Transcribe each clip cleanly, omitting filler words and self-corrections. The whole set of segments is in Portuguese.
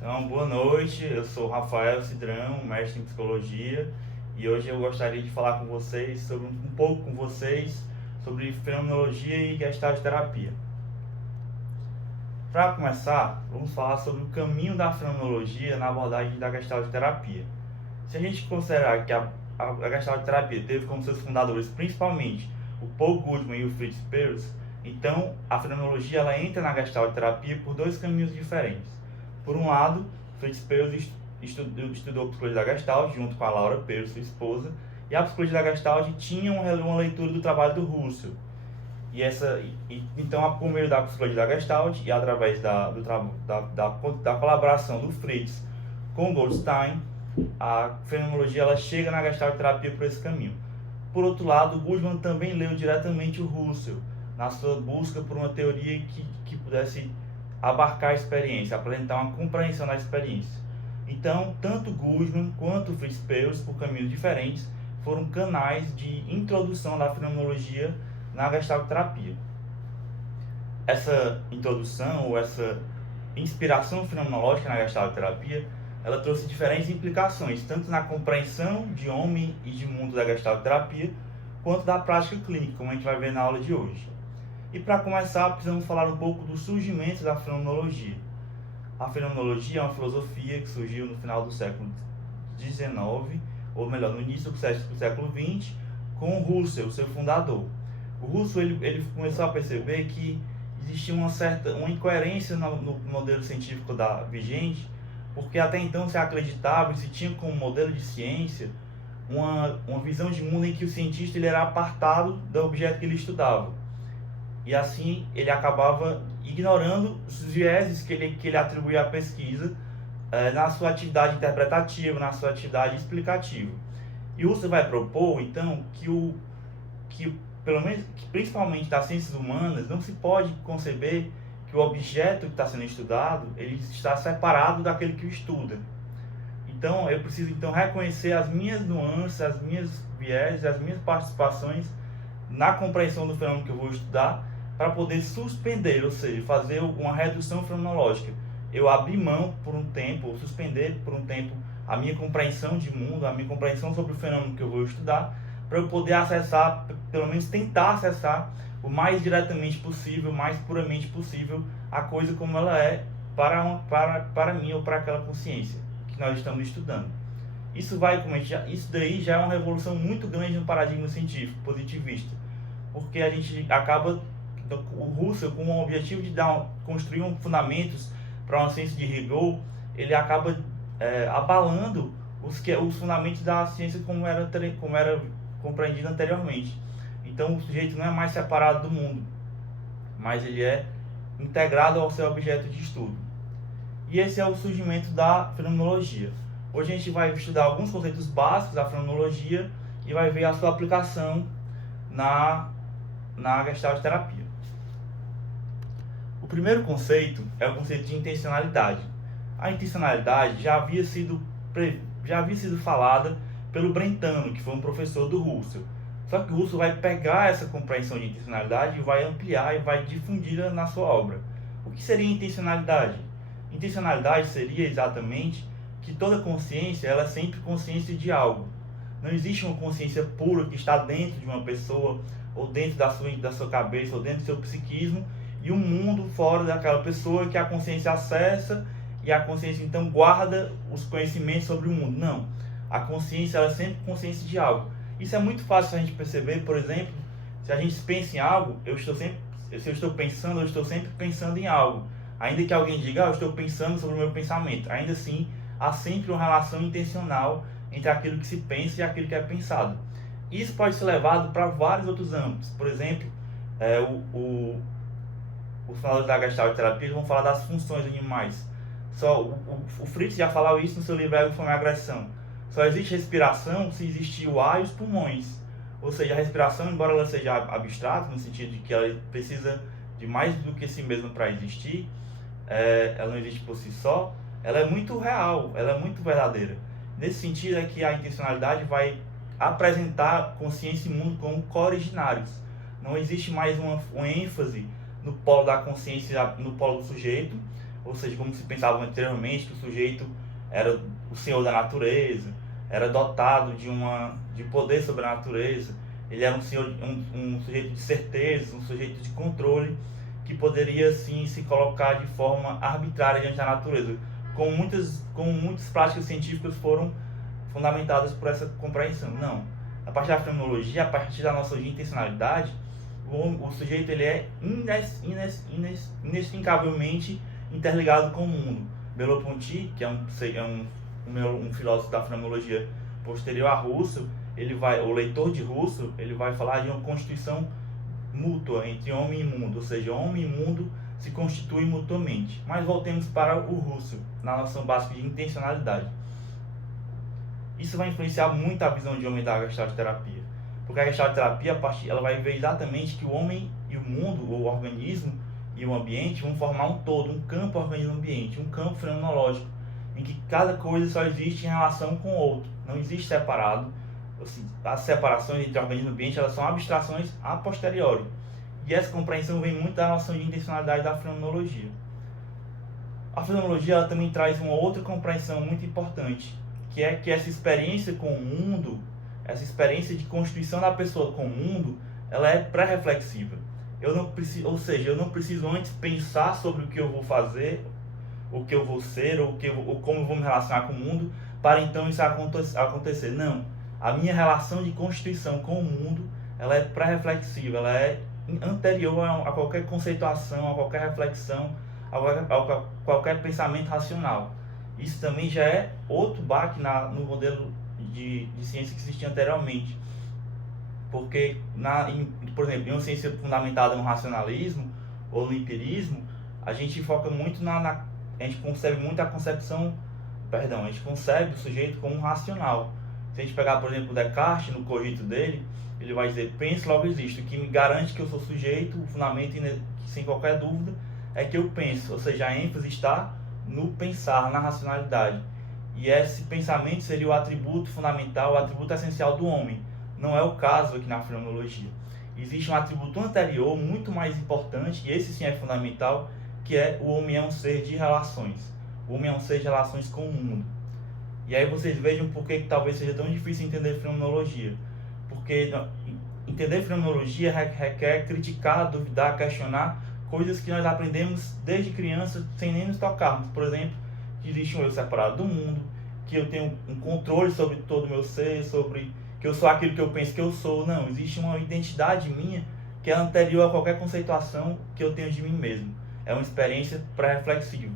Então, boa noite, eu sou o Rafael Cidrão, mestre em psicologia, e hoje eu gostaria de falar com vocês sobre um pouco com vocês sobre fenomenologia e gestalt terapia. Para começar, vamos falar sobre o caminho da fenomenologia na abordagem da gestalt terapia. Se a gente considerar que a gestalt terapia teve como seus fundadores principalmente o Paul Goodman e o Fritz Perls, então a fenomenologia ela entra na gestalt terapia por dois caminhos diferentes. Por um lado, Fritz Perls estudou a psicologia da Gestalt junto com a Laura Perls, sua esposa, e a psicologia da Gestalt tinha uma leitura do trabalho do Russell. Então, por meio da psicologia da Gestalt e através da colaboração do Fritz com Goldstein, a fenomenologia ela chega na Gestalt terapia por esse caminho. Por outro lado, Goodman também leu diretamente o Russell na sua busca por uma teoria que pudesse abarcar a experiência, apresentar uma compreensão da experiência. Então, tanto Goodman quanto Fritz Perls, por caminhos diferentes, foram canais de introdução da fenomenologia na Gestalt terapia. Essa introdução ou essa inspiração fenomenológica na Gestalt terapia, ela trouxe diferentes implicações, tanto na compreensão de homem e de mundo da Gestalt terapia, quanto da prática clínica, como a gente vai ver na aula de hoje. E para começar, precisamos falar um pouco do surgimento da fenomenologia. A fenomenologia é uma filosofia que surgiu no final do século XIX, ou melhor, no início do século XX, com Russell, seu fundador. O Russell ele começou a perceber que existia uma incoerência no modelo científico vigente, porque até então se acreditava e se tinha como modelo de ciência uma visão de mundo em que o cientista ele era apartado do objeto que ele estudava. E assim ele acabava ignorando os vieses que ele atribuía à pesquisa na sua atividade interpretativa, na sua atividade explicativa. E Husserl vai propor, então, que pelo menos, que principalmente das ciências humanas, não se pode conceber que o objeto que está sendo estudado ele está separado daquele que o estuda. Então, eu preciso reconhecer as minhas nuances, as minhas vieses, as minhas participações na compreensão do fenômeno que eu vou estudar, para poder suspender, ou seja, fazer uma redução fenomenológica. Eu abrir mão por um tempo, ou suspender por um tempo a minha compreensão de mundo, a minha compreensão sobre o fenômeno que eu vou estudar, para eu poder acessar, pelo menos tentar acessar o mais diretamente possível, o mais puramente possível, a coisa como ela é para mim ou para aquela consciência que nós estamos estudando. Isso daí já é uma revolução muito grande no paradigma científico positivista, porque a gente acaba, o Russell, com o objetivo de construir fundamentos para uma ciência de rigor, ele acaba abalando os fundamentos da ciência como era compreendido anteriormente. Então o sujeito não é mais separado do mundo, mas ele é integrado ao seu objeto de estudo. E esse é o surgimento da fenomenologia. Hoje a gente vai estudar alguns conceitos básicos da fenomenologia e vai ver a sua aplicação na Gestalt terapia. O primeiro conceito é o conceito de intencionalidade. A intencionalidade já havia sido falada pelo Brentano, que foi um professor do Russell. Só que o Russell vai pegar essa compreensão de intencionalidade e vai ampliar e vai difundi-la na sua obra. O que seria intencionalidade? Intencionalidade seria exatamente que toda consciência ela é sempre consciência de algo. Não existe uma consciência pura que está dentro de uma pessoa, ou dentro da sua cabeça, ou dentro do seu psiquismo, e um mundo fora daquela pessoa que a consciência acessa e a consciência então guarda os conhecimentos sobre o mundo. Não. A consciência ela é sempre consciência de algo. Isso é muito fácil a gente perceber, por exemplo, se a gente pensa em algo, se eu estou pensando, eu estou sempre pensando em algo. Ainda que alguém diga, eu estou pensando sobre o meu pensamento, ainda assim, há sempre uma relação intencional entre aquilo que se pensa e aquilo que é pensado. Isso pode ser levado para vários outros âmbitos. Por exemplo, os faladores da Gestalt terapia vão falar das funções animais. O Fritz já falou isso no seu livro Ego, Fome e Agressão. Só existe respiração se existir o ar e os pulmões. Ou seja, a respiração, embora ela seja abstrata, no sentido de que ela precisa de mais do que si mesma para existir, ela não existe por si só, ela é muito real, ela é muito verdadeira. Nesse sentido é que a intencionalidade vai apresentar consciência e mundo como co-originários. Não existe mais uma ênfase no polo da consciência, no polo do sujeito, ou seja, como se pensava anteriormente, que o sujeito era o senhor da natureza, era dotado de poder sobre a natureza, ele era um sujeito de certeza, um sujeito de controle, que poderia sim se colocar de forma arbitrária diante da natureza, como muitas práticas científicas foram fundamentadas por essa compreensão. Não. A partir da fenomenologia, a partir da noção de intencionalidade, o sujeito ele é inextricavelmente interligado com o mundo. Merleau-Ponty, que é um filósofo da fenomenologia posterior a Russell, o leitor de Russell, ele vai falar de uma constituição mútua entre homem e mundo, ou seja, homem e mundo se constituem mutuamente. Mas voltemos para o Russell, na noção básica de intencionalidade. Isso vai influenciar muito a visão de homem da Gestalt terapia, porque a Gestalt terapia ela vai ver exatamente que o homem e o mundo, o organismo e o ambiente vão formar um todo, um campo organismo-ambiente, um campo fenomenológico, em que cada coisa só existe em relação com o outro, não existe separado. Assim, as separações entre organismo e ambiente elas são abstrações a posteriori, e essa compreensão vem muito da noção de intencionalidade da fenomenologia. A fenomenologia ela também traz uma outra compreensão muito importante, que é que essa experiência com o mundo, essa experiência de constituição da pessoa com o mundo, ela é pré-reflexiva. Eu não preciso antes pensar sobre o que eu vou fazer, o que eu vou ser, ou como eu vou me relacionar com o mundo, para então isso acontecer. Não. A minha relação de constituição com o mundo, ela é pré-reflexiva, ela é anterior a qualquer conceituação, a qualquer reflexão, a qualquer pensamento racional. Isso também já é outro baque no modelo de ciência que existia anteriormente. Porque, por exemplo, em uma ciência fundamentada no racionalismo ou no empirismo, a gente foca muito a gente concebe muito a gente concebe o sujeito como um racional. Se a gente pegar, por exemplo, Descartes, no cogito dele, ele vai dizer, penso, logo existo. O que me garante que eu sou sujeito, o fundamento, sem qualquer dúvida, é que eu penso. Ou seja, a ênfase está no pensar, na racionalidade. E esse pensamento seria o atributo fundamental, o atributo essencial do homem. Não é o caso aqui na fenomenologia. Existe um atributo anterior, muito mais importante, e esse sim é fundamental, que é o homem é um ser de relações. O homem é um ser de relações com o mundo. E aí vocês vejam por que talvez seja tão difícil entender fenomenologia. Porque entender fenomenologia requer criticar, duvidar, questionar coisas que nós aprendemos desde criança sem nem nos tocarmos. Por exemplo, que existe um eu separado do mundo, que eu tenho um controle sobre todo o meu ser, sobre que eu sou aquilo que eu penso que eu sou. Não, existe uma identidade minha que é anterior a qualquer conceituação que eu tenho de mim mesmo. É uma experiência pré-reflexiva.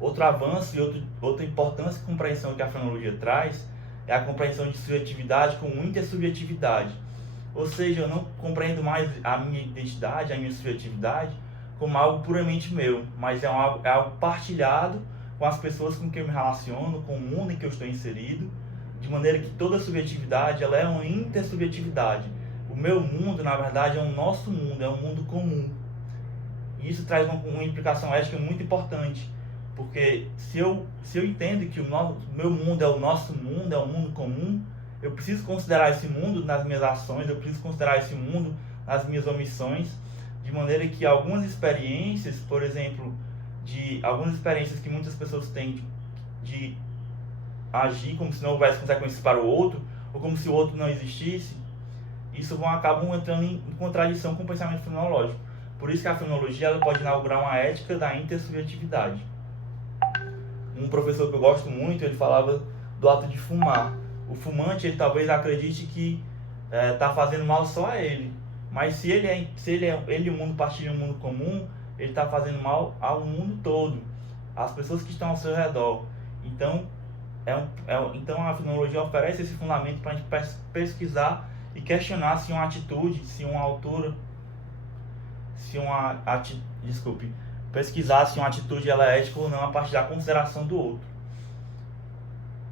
Outro avanço e outra importância e compreensão que a fenomenologia traz é a compreensão de subjetividade com intersubjetividade. Ou seja, eu não compreendo mais a minha identidade, a minha subjetividade, como algo puramente meu, mas é algo partilhado com as pessoas com quem eu me relaciono, com o mundo em que eu estou inserido, de maneira que toda subjetividade ela é uma intersubjetividade. O meu mundo, na verdade, é o nosso mundo, é um mundo comum. E isso traz uma implicação ética muito importante, porque se eu entendo que o meu mundo é o nosso mundo, é um mundo comum, eu preciso considerar esse mundo nas minhas ações, eu preciso considerar esse mundo nas minhas omissões, de maneira que algumas experiências, por exemplo, algumas experiências que muitas pessoas têm de agir como se não houvesse consequências para o outro, ou como se o outro não existisse, isso acabam entrando em contradição com o pensamento fenomenológico. Por isso que a fenomenologia ela pode inaugurar uma ética da intersubjetividade. Um professor que eu gosto muito, ele falava do ato de fumar. O fumante, ele talvez acredite que está fazendo mal só a ele, mas se ele e o mundo partilham um mundo comum, ele está fazendo mal ao mundo todo, às pessoas que estão ao seu redor. Então, então a fenomenologia oferece esse fundamento para a gente pesquisar e questionar se uma atitude, pesquisar se uma atitude ela é ética ou não a partir da consideração do outro.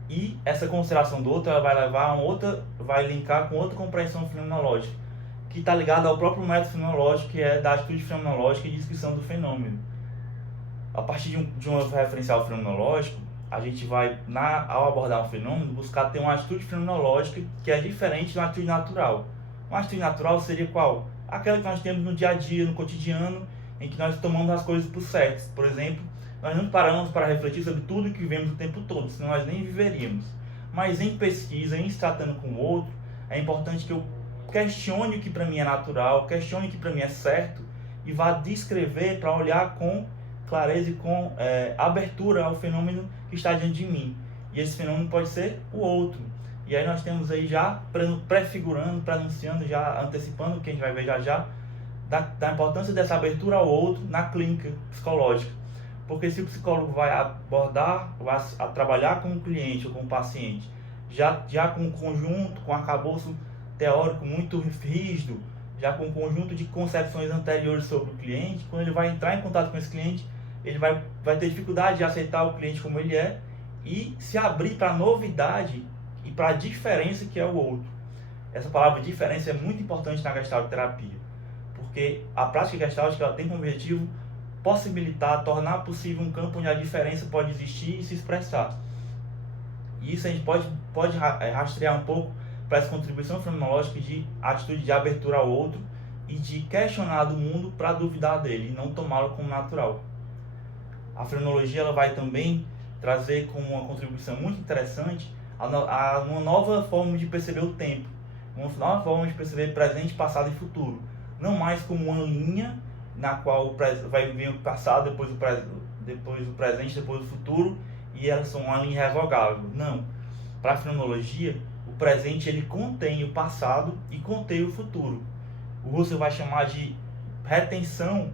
E essa consideração do outro ela vai linkar com outra compreensão fenomenológica, que está ligada ao próprio método fenomenológico, que é da atitude fenomenológica e descrição do fenômeno. A partir de um referencial fenomenológico, a gente vai, ao abordar um fenômeno, buscar ter uma atitude fenomenológica que é diferente de uma atitude natural. Uma atitude natural seria qual? Aquela que nós temos no dia a dia, no cotidiano, em que nós tomamos as coisas por certas. Por exemplo, nós não paramos para refletir sobre tudo que vivemos o tempo todo, senão nós nem viveríamos. Mas em pesquisa, em se tratando com o outro, é importante que eu questione o que para mim é natural, questione o que para mim é certo e vá descrever para olhar com clareza e com abertura ao fenômeno que está diante de mim. E esse fenômeno pode ser o outro. E aí nós temos aí já prefigurando, pronunciando, já antecipando o que a gente vai ver já, da importância dessa abertura ao outro na clínica psicológica. Porque se o psicólogo vai abordar, vai trabalhar com o cliente ou com o paciente, já com um conjunto, com um arcabouço teórico muito rígido, já com um conjunto de concepções anteriores sobre o cliente, quando ele vai entrar em contato com esse cliente, ele vai ter dificuldade de aceitar o cliente como ele é e se abrir para a novidade e para a diferença que é o outro. Essa palavra diferença é muito importante na gestalterapia, porque a prática gestáltica ela tem como objetivo possibilitar, tornar possível um campo onde a diferença pode existir e se expressar. E isso a gente pode rastrear um pouco para essa contribuição fenomenológica de atitude de abertura ao outro e de questionar do mundo para duvidar dele e não tomá-lo como natural. A frenologia ela vai também trazer como uma contribuição muito interessante uma nova forma de perceber o tempo, uma nova forma de perceber presente, passado e futuro. Não mais como uma linha na qual vai vir o passado, depois o presente, depois o futuro, e elas são uma linha irrevogável. Não. Para a frenologia, o presente ele contém o passado e contém o futuro. O Russell vai chamar de retenção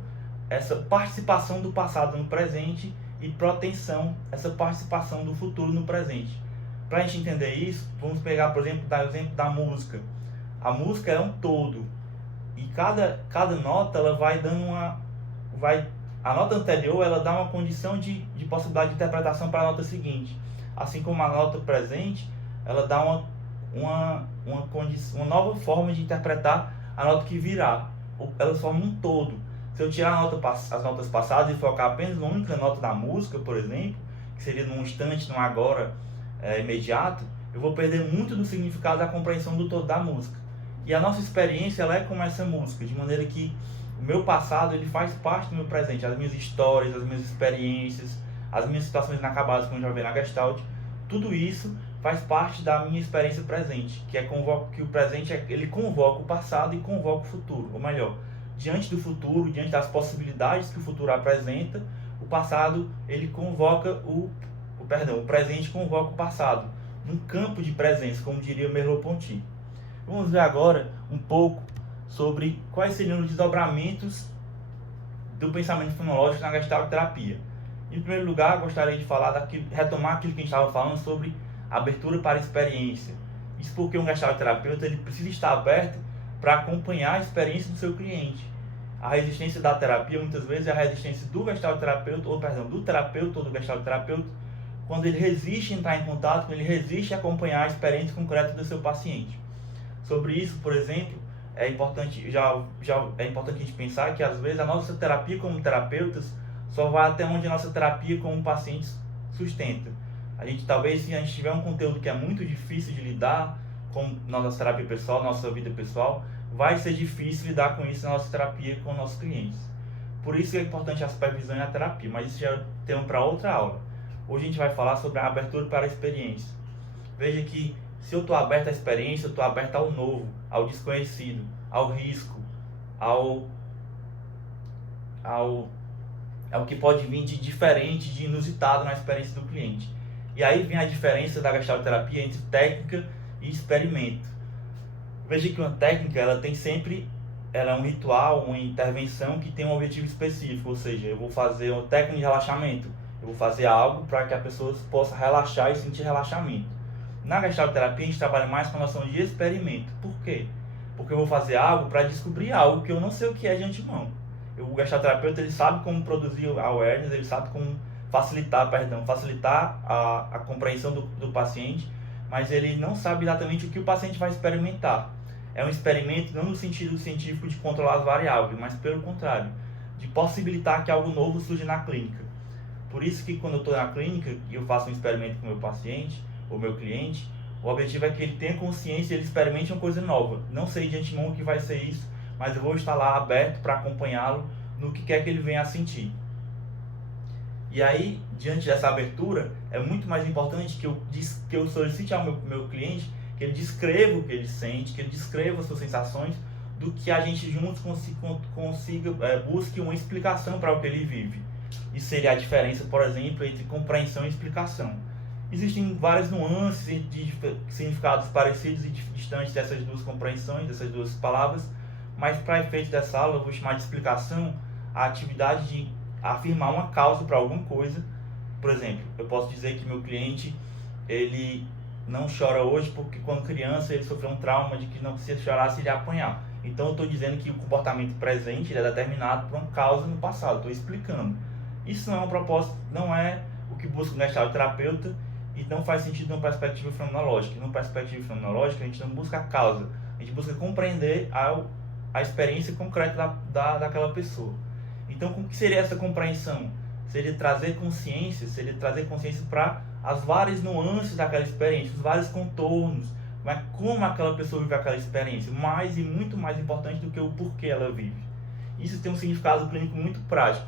essa participação do passado no presente e proteção, essa participação do futuro no presente. Para a gente entender isso, vamos pegar, por exemplo, o exemplo da música. A música é um todo. E cada nota ela vai dando a nota anterior ela dá uma condição de possibilidade de interpretação para a nota seguinte. Assim como a nota presente, ela dá uma nova forma de interpretar a nota que virá. Elas formam um todo. Se eu tirar as notas passadas e focar apenas na única nota da música, por exemplo, que seria num instante, num agora imediato, eu vou perder muito do significado da compreensão do todo da música. E a nossa experiência ela é como essa música, de maneira que o meu passado ele faz parte do meu presente, as minhas histórias, as minhas experiências, as minhas situações inacabadas, como a gente vai ver na Gestalt, tudo isso faz parte da minha experiência presente, que o presente ele convoca o passado e convoca o futuro, ou melhor, diante do futuro, diante das possibilidades que o futuro apresenta, o passado ele convoca o presente convoca o passado, num campo de presença, como diria Merleau-Ponty. Vamos ver agora um pouco sobre quais seriam os desdobramentos do pensamento fenomenológico na gestalterapia. Em primeiro lugar, gostaria de retomar aquilo que a gente estava falando sobre abertura para a experiência. Isso porque um gestalterapeuta ele precisa estar aberto para acompanhar a experiência do seu cliente. A resistência da terapia, muitas vezes, é a resistência do gestalterapeuta, do terapeuta ou do gestalterapeuta, quando ele resiste a entrar em contato, quando ele resiste a acompanhar a experiência concreta do seu paciente. Sobre isso, por exemplo, é importante a gente pensar que às vezes a nossa terapia como terapeutas só vai até onde a nossa terapia como paciente sustenta. Talvez se a gente tiver um conteúdo que é muito difícil de lidar com nossa terapia pessoal, nossa vida pessoal, vai ser difícil lidar com isso na nossa terapia com nossos clientes. Por isso é importante a supervisão e a terapia, mas isso já é tema para outra aula. Hoje a gente vai falar sobre a abertura para a experiência. Veja que se eu estou aberto à experiência, eu estou aberto ao novo, ao desconhecido, ao risco, ao que pode vir de diferente, de inusitado na experiência do cliente. E aí vem a diferença da gestalterapia entre técnica e experimento. Veja que uma técnica, ela é um ritual, uma intervenção que tem um objetivo específico, ou seja, eu vou fazer uma técnica de relaxamento, eu vou fazer algo para que a pessoa possa relaxar e sentir relaxamento. Na gestalterapia a gente trabalha mais com a noção de experimento. Por quê? Porque eu vou fazer algo para descobrir algo que eu não sei o que é de antemão. O gestalterapeuta ele sabe como produzir awareness, ele sabe como facilitar a compreensão do paciente, mas ele não sabe exatamente o que o paciente vai experimentar. É um experimento não no sentido científico de controlar as variáveis, mas pelo contrário, de possibilitar que algo novo surja na clínica. Por isso que quando eu estou na clínica e eu faço um experimento com o meu paciente, ou meu cliente, o objetivo é que ele tenha consciência e ele experimente uma coisa nova. Não sei de antemão o que vai ser isso, mas eu vou estar lá aberto para acompanhá-lo no que quer que ele venha a sentir. E aí, diante dessa abertura, é muito mais importante que eu solicite ao meu cliente que ele descreva o que ele sente, que ele descreva as suas sensações, do que a gente juntos busque uma explicação para o que ele vive. Isso seria a diferença, por exemplo, entre compreensão e explicação. Existem várias nuances de significados parecidos e distantes dessas duas compreensões, dessas duas palavras, mas para efeito dessa aula eu vou chamar de explicação a atividade de afirmar uma causa para alguma coisa. Por exemplo, eu posso dizer que meu cliente ele não chora hoje porque quando criança ele sofreu um trauma de que não precisa chorar se ele apanhar. Então eu estou dizendo que o comportamento presente ele é determinado por uma causa no passado, estou explicando. Isso não é uma proposta, não é o que busca o Gestalt terapeuta e não faz sentido numa perspectiva fenomenológica. Numa perspectiva fenomenológica a gente não busca a causa, a gente busca compreender a experiência concreta daquela pessoa. Então, como que seria essa compreensão? Seria trazer consciência para as várias nuances daquela experiência, os vários contornos, mas como aquela pessoa vive aquela experiência, mais e muito mais importante do que o porquê ela vive. Isso tem um significado clínico muito prático,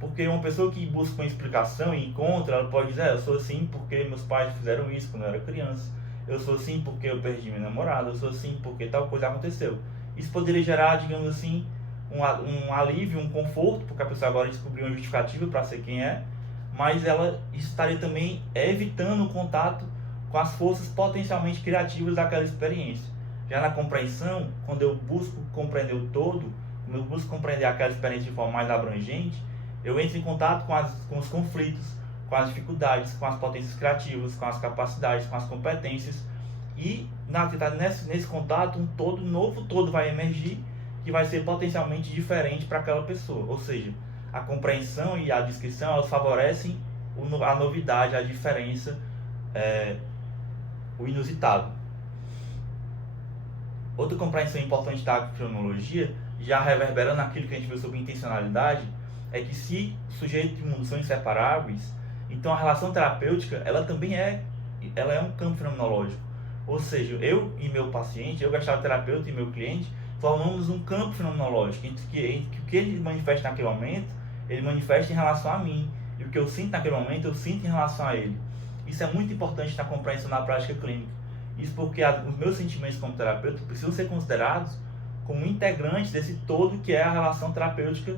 porque uma pessoa que busca uma explicação e encontra, ela pode dizer, eu sou assim porque meus pais fizeram isso quando eu era criança, eu sou assim porque eu perdi minha namorada, eu sou assim porque tal coisa aconteceu. Isso poderia gerar, digamos assim, um alívio, um conforto, porque a pessoa agora descobriu uma justificativa para ser quem é, mas ela estaria também evitando o contato com as forças potencialmente criativas daquela experiência. Já na compreensão, quando eu busco compreender o todo, quando eu busco compreender aquela experiência de forma mais abrangente, eu entro em contato com os conflitos, com as dificuldades, com as potências criativas, com as capacidades, com as competências, e nesse contato um novo todo vai emergir, que vai ser potencialmente diferente para aquela pessoa. Ou seja, a compreensão e a descrição elas favorecem a novidade, a diferença, o inusitado. Outra compreensão importante da cronologia, já reverberando aquilo que a gente viu sobre intencionalidade, é que se sujeito e mundo são inseparáveis, então a relação terapêutica ela também é um campo fenomenológico. Ou seja, eu e meu paciente, eu, Gestalt terapeuta e meu cliente, formamos um campo fenomenológico entre que o que ele manifesta naquele momento, ele manifesta em relação a mim, e o que eu sinto naquele momento, eu sinto em relação a ele. Isso é muito importante na compreensão da prática clínica. Isso porque os meus sentimentos como terapeuta precisam ser considerados como integrantes desse todo que é a relação terapêutica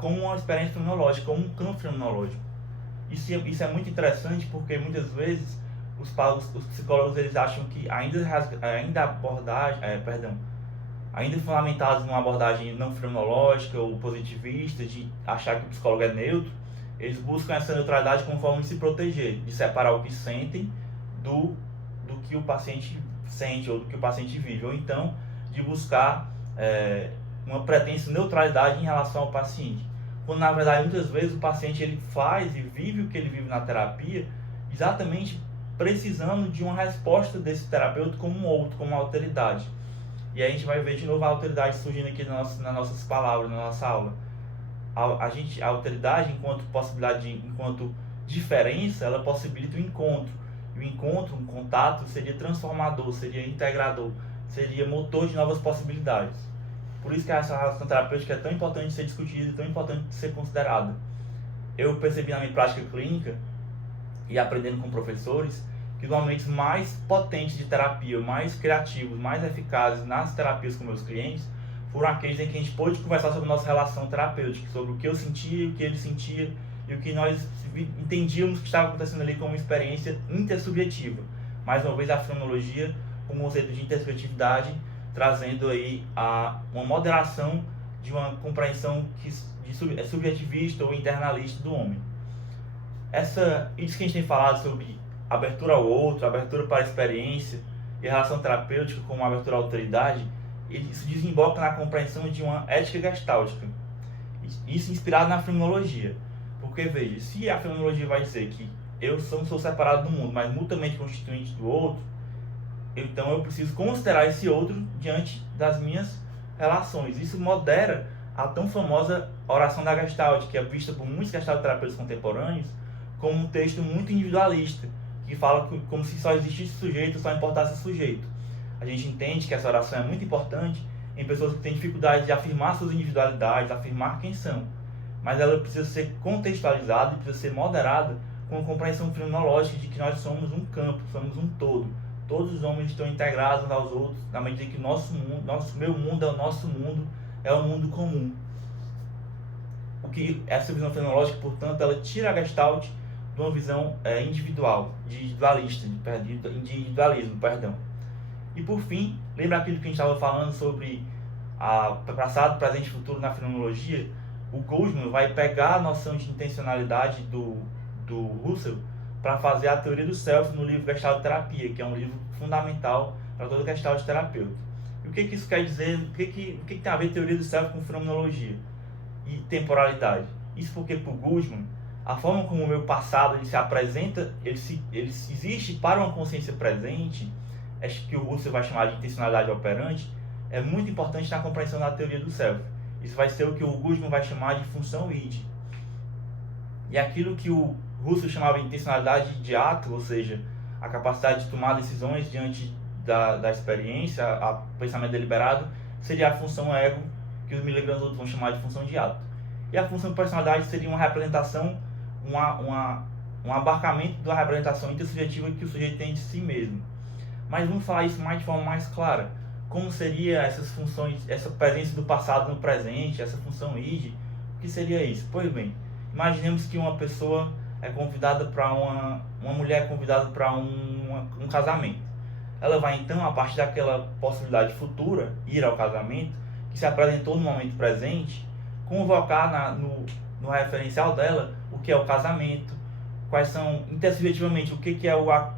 como uma experiência fenomenológica, como um campo fenomenológico. Isso é muito interessante porque muitas vezes os psicólogos eles acham que ainda fundamentados numa abordagem não fenomenológica ou positivista, de achar que o psicólogo é neutro, eles buscam essa neutralidade como forma de se proteger, de separar o que sentem do que o paciente sente ou do que o paciente vive, ou então de buscar uma pretensa neutralidade em relação ao paciente, quando na verdade muitas vezes o paciente ele faz e vive o que ele vive na terapia exatamente precisando de uma resposta desse terapeuta como um outro, como uma alteridade. E aí a gente vai ver de novo a alteridade surgindo aqui nas nossas palavras, na nossa aula. A alteridade, enquanto possibilidade, enquanto diferença, ela possibilita o encontro. E o encontro, um contato, seria transformador, seria integrador, seria motor de novas possibilidades. Por isso que essa relação terapêutica é tão importante de ser discutida, tão importante de ser considerada. Eu percebi na minha prática clínica, e aprendendo com professores, que os momentos mais potentes de terapia, mais criativos, mais eficazes nas terapias com meus clientes, foram aqueles em que a gente pôde conversar sobre a nossa relação terapêutica, sobre o que eu sentia, o que ele sentia, e o que nós entendíamos que estava acontecendo ali como uma experiência intersubjetiva. Mais uma vez a fenomenologia com o conceito de intersubjetividade, trazendo aí uma moderação de uma compreensão é subjetivista ou internalista do homem. Isso que a gente tem falado sobre abertura ao outro, abertura para a experiência e relação terapêutica como abertura à autoridade, isso desemboca na compreensão de uma ética gestáltica. Isso inspirado na fenomenologia. Porque, veja, se a fenomenologia vai dizer que eu não sou separado do mundo, mas mutuamente constituinte do outro, então eu preciso considerar esse outro diante das minhas relações. Isso modera a tão famosa oração da Gestalt, que é vista por muitos gestalterapeutas contemporâneos como um texto muito individualista, que fala como se só existisse sujeito, só importasse sujeito. A gente entende que essa oração é muito importante em pessoas que têm dificuldade de afirmar suas individualidades, afirmar quem são. Mas ela precisa ser contextualizada e precisa ser moderada com a compreensão fenomenológica de que nós somos um campo, somos um todo. Todos os homens estão integrados uns aos outros, na medida que meu mundo é o nosso mundo, é o mundo comum. O que essa visão fenomenológica, portanto, ela tira a Gestalt de uma visão individual, de individualismo. E por fim, lembra aquilo que a gente estava falando sobre passado, presente e futuro na fenomenologia? O Goldman vai pegar a noção de intencionalidade do Husserl para fazer a teoria do self no livro Gestalt Terapia, que é um livro fundamental para todo Gestalt terapeuta. E o que isso quer dizer? O que tem a ver a teoria do self com fenomenologia e temporalidade? Isso porque, para o Goldman, a forma como o meu passado ele se apresenta, ele existe para uma consciência presente, acho que o Husserl vai chamar de intencionalidade operante, é muito importante na compreensão da teoria do self. Isso vai ser o que o Goldman vai chamar de função id. E aquilo que o Husserl chamava de intencionalidade de ato, ou seja, a capacidade de tomar decisões diante da experiência, o pensamento deliberado, seria a função ego, que os Milligram's vão chamar de função de ato. E a função de personalidade seria uma representação, um abarcamento da representação intersubjetiva que o sujeito tem de si mesmo. Mas vamos falar isso de forma mais clara. Como seria essas funções, essa presença do passado no presente, essa função id? O que seria isso? Pois bem, imaginemos que uma pessoa é convidada para uma mulher é convidada para um casamento. Ela vai então, a partir daquela possibilidade futura, ir ao casamento, que se apresentou no momento presente, convocar no referencial dela o que é o casamento, quais são, intersubjetivamente,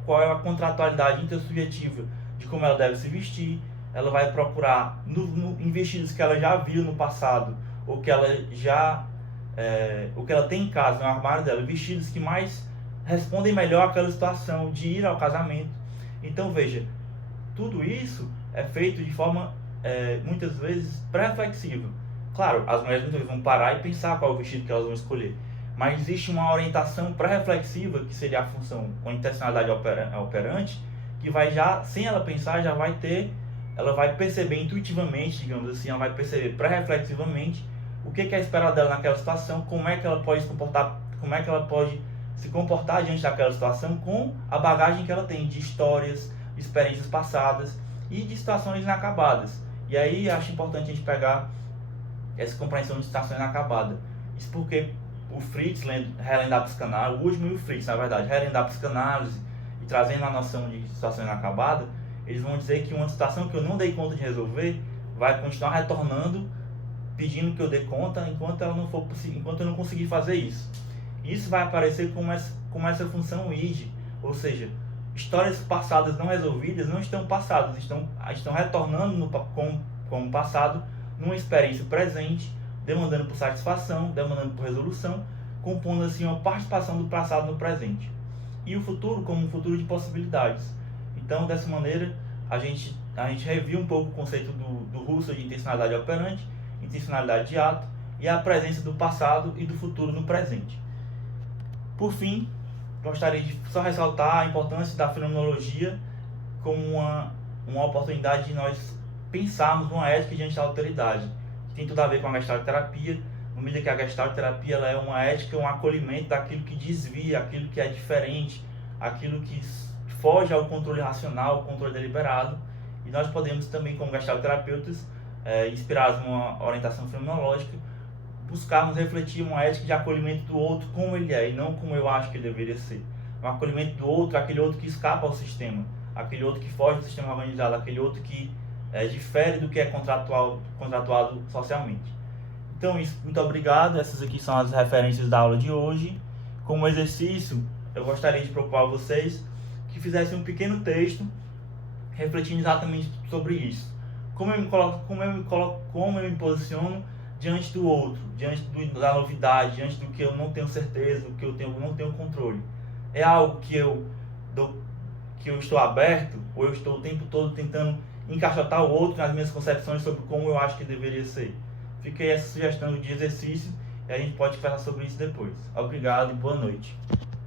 qual é a contratualidade intersubjetiva de como ela deve se vestir. Ela vai procurar em vestidos que ela já viu no passado, ou que ela o que ela tem em casa, no armário dela, vestidos que mais respondem melhor àquela situação de ir ao casamento. Então veja, tudo isso é feito de forma muitas vezes pré-reflexiva. Claro, as mulheres muitas vezes vão parar e pensar qual é o vestido que elas vão escolher, mas existe uma orientação pré-reflexiva, que seria a função com intencionalidade operante, que vai já, sem ela pensar, ela vai perceber intuitivamente, digamos assim, ela vai perceber pré-reflexivamente o que é esperado dela naquela situação, como é que ela pode se comportar, como é que ela pode se comportar diante daquela situação com a bagagem que ela tem de histórias, de experiências passadas e de situações inacabadas. E aí acho importante a gente pegar essa compreensão de situação inacabada. Isso porque o Fritz, relendo a psicanálise, o Goldman e o Fritz, na verdade, relendo a psicanálise e trazendo a noção de situação inacabada, eles vão dizer que uma situação que eu não dei conta de resolver vai continuar retornando, pedindo que eu dê conta enquanto eu não conseguir fazer isso. Isso vai aparecer como essa função id, ou seja, histórias passadas não resolvidas não estão passadas, estão retornando com o passado numa experiência presente, demandando por satisfação, demandando por resolução, compondo assim uma participação do passado no presente. E o futuro como um futuro de possibilidades. Então, dessa maneira, a gente reviu um pouco o conceito do Husserl de intencionalidade operante, intencionalidade de ato e a presença do passado e do futuro no presente. Por fim, gostaria de só ressaltar a importância da fenomenologia como uma oportunidade de nós pensarmos numa ética diante da alteridade, que tem tudo a ver com a Gestalt terapia, no medida que a Gestalt terapia ela é uma ética, um acolhimento daquilo que desvia, aquilo que é diferente, aquilo que foge ao controle racional, ao controle deliberado. E nós podemos também, como Gestalt terapeutas, inspirados numa orientação fenomenológica, buscarmos refletir uma ética de acolhimento do outro como ele é e não como eu acho que ele deveria ser. Um acolhimento do outro, aquele outro que escapa ao sistema, aquele outro que foge do sistema organizado, aquele outro que difere do que é contratuado socialmente. Então, isso, muito obrigado. Essas aqui são as referências da aula de hoje. Como exercício, eu gostaria de propor a vocês que fizessem um pequeno texto refletindo exatamente sobre isso. Como eu me posiciono diante do outro, diante da novidade, diante do que eu não tenho certeza, do que eu não tenho controle. É algo que eu estou aberto, ou eu estou o tempo todo tentando encaixotar o outro nas minhas concepções sobre como eu acho que deveria ser? Fica aí essa sugestão de exercício e a gente pode falar sobre isso depois. Obrigado e boa noite.